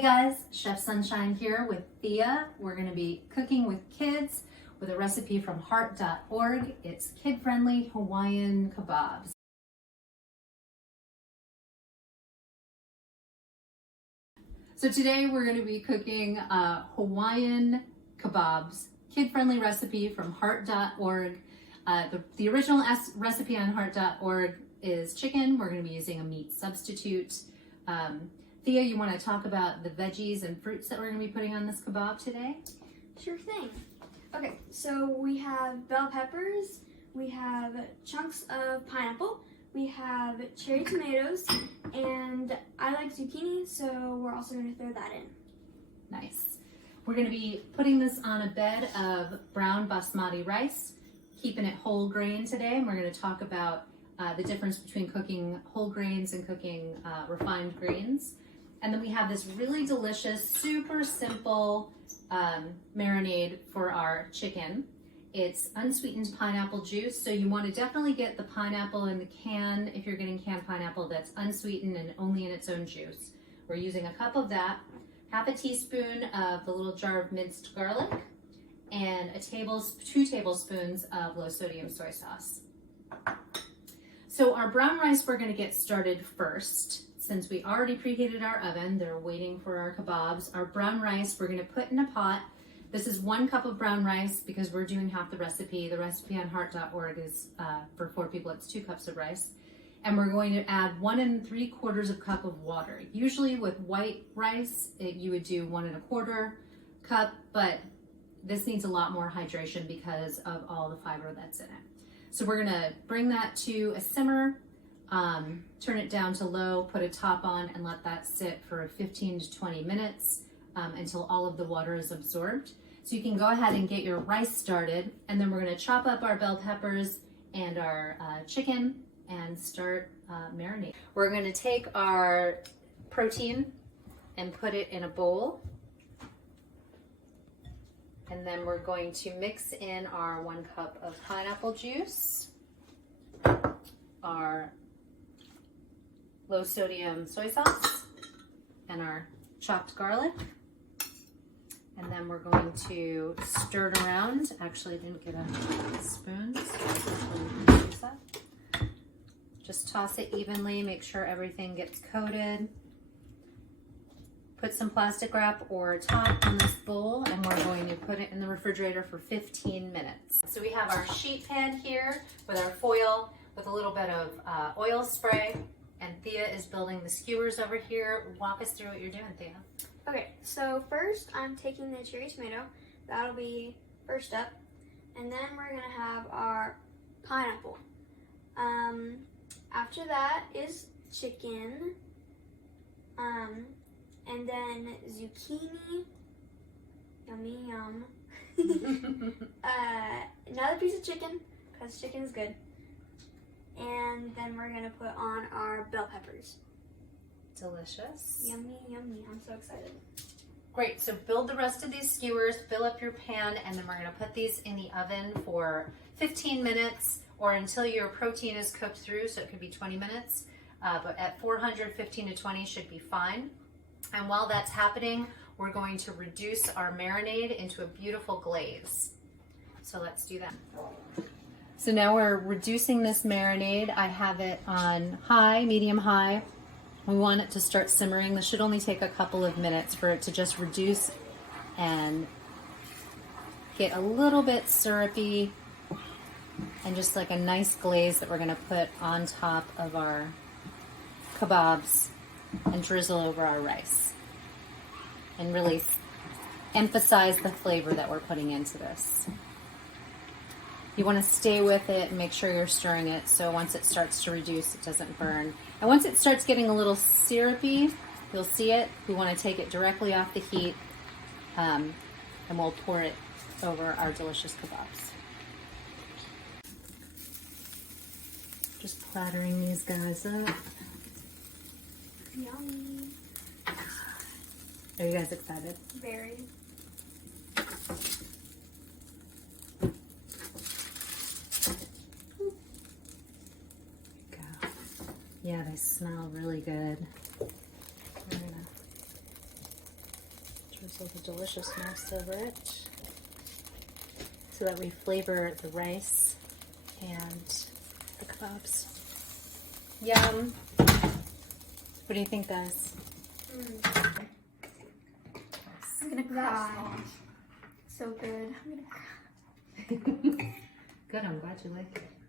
Hey guys, Chef Sunshine here with Thea. We're going to be cooking with kids with a recipe from heart.org. It's kid-friendly Hawaiian kebabs. So today we're going to be cooking Hawaiian kebabs, kid-friendly recipe from heart.org. The original recipe on heart.org is chicken. We're going to be using a meat substitute. Thea, you want to talk about the veggies and fruits that we're going to be putting on this kebab today? Sure thing. Okay, so we have bell peppers, we have chunks of pineapple, we have cherry tomatoes, and I like zucchini, so we're also going to throw that in. Nice. We're going to be putting this on a bed of brown basmati rice, keeping it whole grain today, and we're going to talk about the difference between cooking whole grains and cooking refined grains. And then we have this really delicious, super simple marinade for our chicken. It's unsweetened pineapple juice, so you want to definitely get the pineapple in the can if you're getting canned pineapple that's unsweetened and only in its own juice. We're using a cup of that, half a teaspoon of the little jar of minced garlic, and 2 tablespoons of low sodium soy sauce. So our brown rice we're going to get started first. Since we already preheated our oven, they're waiting for our kebabs. Our brown rice we're going to put in a pot. This is 1 cup of brown rice because we're doing half the recipe. The recipe on heart.org is for 4 people, it's 2 cups of rice. And we're going to add 1 3/4 cup of water. Usually with white rice, you would do 1 1/4 cup, but this needs a lot more hydration because of all the fiber that's in it. So we're gonna bring that to a simmer, turn it down to low, put a top on, and let that sit for 15 to 20 minutes until all of the water is absorbed. So you can go ahead and get your rice started, and then we're gonna chop up our bell peppers and our chicken and start marinating. We're gonna take our protein and put it in a bowl. And then we're going to mix in our 1 cup of pineapple juice, our low sodium soy sauce, and our chopped garlic. And then we're going to stir it around. Actually, I didn't get a spoon, so we can use that. Just toss it evenly, make sure everything gets coated. Put some plastic wrap or top on this bowl, and we're going to put it in the refrigerator for 15 minutes. So we have our sheet pan here with our foil with a little bit of oil spray, and Thea is building the skewers over here. Walk us through what you're doing, Thea. Okay, so first I'm taking the cherry tomato. That'll be first up. And then we're going to have our pineapple. After that is chicken. And then zucchini, yummy yum. Another piece of chicken, because chicken is good. And then we're gonna put on our bell peppers. Delicious. Yummy, yummy, I'm so excited. Great, so build the rest of these skewers, fill up your pan, and then we're gonna put these in the oven for 15 minutes or until your protein is cooked through, so it could be 20 minutes. But at 400, 15 to 20 should be fine. And while that's happening, we're going to reduce our marinade into a beautiful glaze. So let's do that. So now we're reducing this marinade. I have it on high, medium high. We want it to start simmering. This should only take a couple of minutes for it to just reduce and get a little bit syrupy and just like a nice glaze that we're gonna put on top of our kebabs and drizzle over our rice and really emphasize the flavor that we're putting into this. You want to stay with it and make sure you're stirring it so once it starts to reduce, it doesn't burn. And once it starts getting a little syrupy, you'll see it. We want to take it directly off the heat and we'll pour it over our delicious kebabs. Just plattering these guys up. Yummy. Are you guys excited? Very. Yeah, they smell really good. We're gonna Drizzle the deliciousness over it so that we flavor the rice and the kebabs. Yum! What do you think, guys? I'm gonna cry. So good. I'm gonna cry. Good, I'm glad you like it.